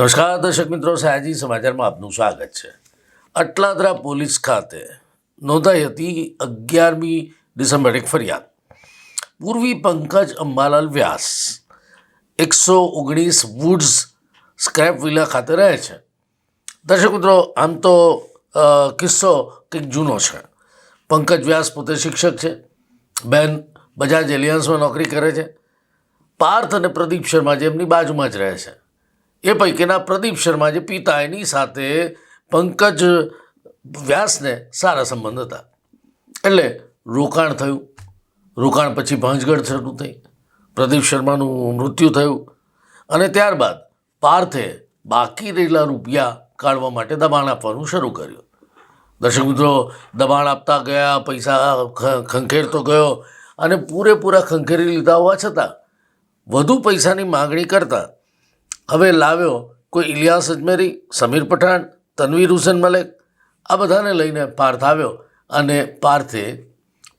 નમસ્કાર, દર્શક મિત્રો, સયાજી સમાચારમાં આપનું સ્વાગત છે. અટલાદરા પોલીસ ખાતે નોંધાઈ હતી અગિયારમી ડિસેમ્બર એક ફરિયાદ. પૂર્વી પંકજ અંબાલાલ વ્યાસ એકસો ઓગણીસ વુડ્સ સ્ક્રેપ વિલા ખાતે રહે છે. દર્શક મિત્રો, આમ તો કિસ્સો કંઈક જૂનો છે. પંકજ વ્યાસ પોતે શિક્ષક છે. બેન બજાજ એલિયન્સમાં નોકરી કરે છે. પાર્થ અને પ્રદીપ શર્મા જે એમની બાજુમાં જ રહે છે. એ પૈકીના પ્રદીપ શર્મા જે પિતા એની સાથે પંકજ વ્યાસને સારા સંબંધ હતા. એટલે રોકાણ થયું. રોકાણ પછી ભાંજગઢ શરૂ થઈ. પ્રદીપ શર્માનું મૃત્યુ થયું. અને ત્યારબાદ પાર્થે બાકી રહેલા રૂપિયા કાઢવા માટે દબાણ આપવાનું શરૂ કર્યું. દર્શક મિત્રો, દબાણ આપતા ગયા, પૈસા ખંખેરતો ગયો અને પૂરેપૂરા ખંખેરી લીધા હોવા છતાં વધુ પૈસાની માગણી કરતા હવે લાવ્યો કોઈ ઇલિયાસ અજમેરી, સમીર પઠાણ, તનવીર હુસેન મલેક, આ બધાને લઈને પાર્થ આવ્યો અને પાર્થે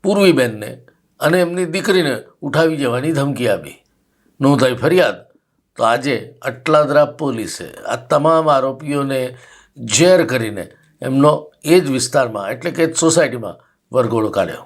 પૂર્વીબેનને અને એમની દીકરીને ઉઠાવી જવાની ધમકી આપી. નોંધાઈ ફરિયાદ, તો આજે અટલાદરા પોલીસે આ તમામ આરોપીઓને ઝેર કરીને એમનો એ જ વિસ્તારમાં, એટલે કે જ સોસાયટીમાં વરઘોડો કાઢ્યો.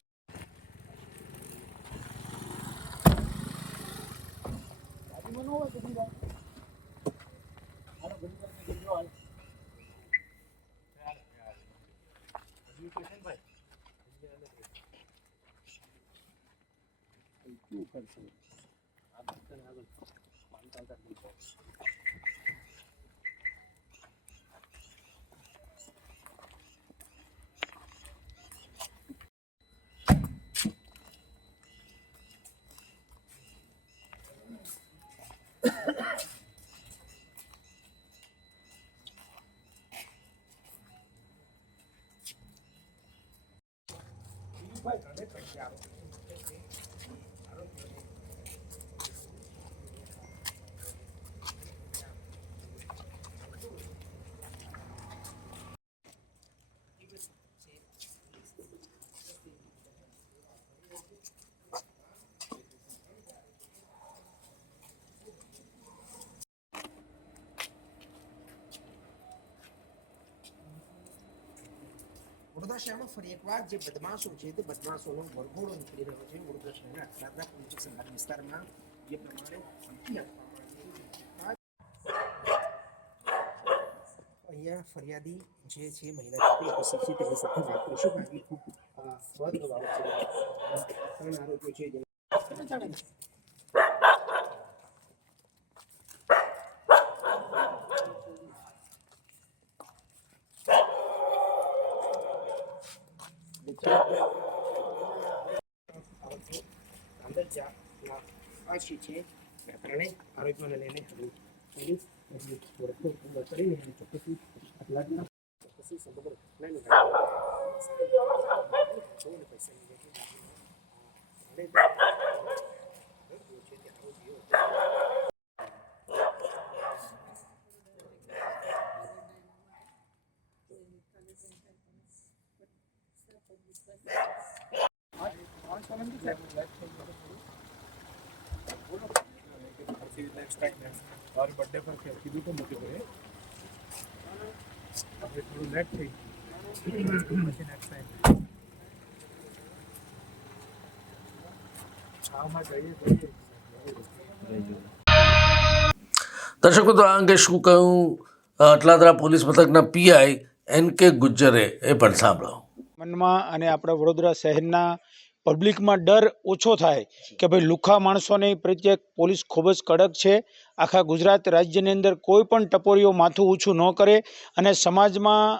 શું કરશે આ ભક્તને આગળ પાંચ ચાલતા 外头那等一下。વડોદરા ફરી એકવાર જે બદમાશો છે તે બદમાશોનો વરઘોડો નીકળી રહ્યો છે. વડોદરા શહેરના અટલાદરા પોલીસ સંઘાત વિસ્તારમાં જે પ્રમાણે અહીંયા ફરિયાદી જે છે, મહિલા છે, તે ઉપસ્થિત છે. તેની વાત કરીશું. કારણ કે ખૂબ મહત્વનો બાબત છે. ત્રણ આરોપીઓ છે. જેને અંદર જા આશી છે આ ત્રણેય આરોપીઓને લઈને વરઘોડો ઊભો કરીને એને ચોક્કસી અટલાદના ચોક્કસી સમગ્ર જોઈને પૈસા લીધે છે. અને છે તે આરોપીઓ પછી next time એમ. તારી birthday પર કે કીધું તો. દર્શક આ અંગે શું કહ્યું અટલાદરા પોલીસ મથકના પીઆઈ એન કે ગુજ્જરે એ પણ સાંભળો મનમાં અને આપણા વડોદરા શહેરના પબ્લિકમાં ડર ઓછો થાય કે ભાઈ લુખ્ખા માણસોની પ્રત્યે પોલીસ ખૂબ જ કડક છે. આખા ગુજરાત રાજ્યની અંદર કોઈ પણ ટપોરીઓ માથું ઊંચું ન કરે અને સમાજમાં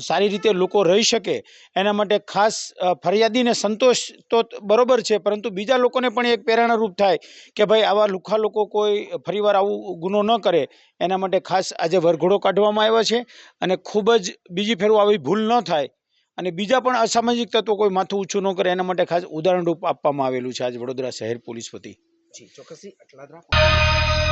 સારી રીતે લોકો રહી શકે એના માટે ખાસ ફરિયાદીને સંતોષ તો, બરોબર છે, પરંતુ બીજા લોકોને પણ એક પ્રેરણારૂપ થાય કે ભાઈ આવા લુખા લોકો કોઈ ફરીવાર આવું ગુનો ન કરે. એના માટે ખાસ આજે વરઘોડો કાઢવામાં આવ્યો છે અને ખૂબ જ બીજી ફેરું આવી ભૂલ ન થાય. અને બીજા પણ અસામાજિક તત્વો કોઈ માથું ઊંચું ન કરે, એના માટે ખાસ ઉદાહરણરૂપ આપવામાં આવેલું છે આજ વડોદરા શહેર પોલીસ વતી. જી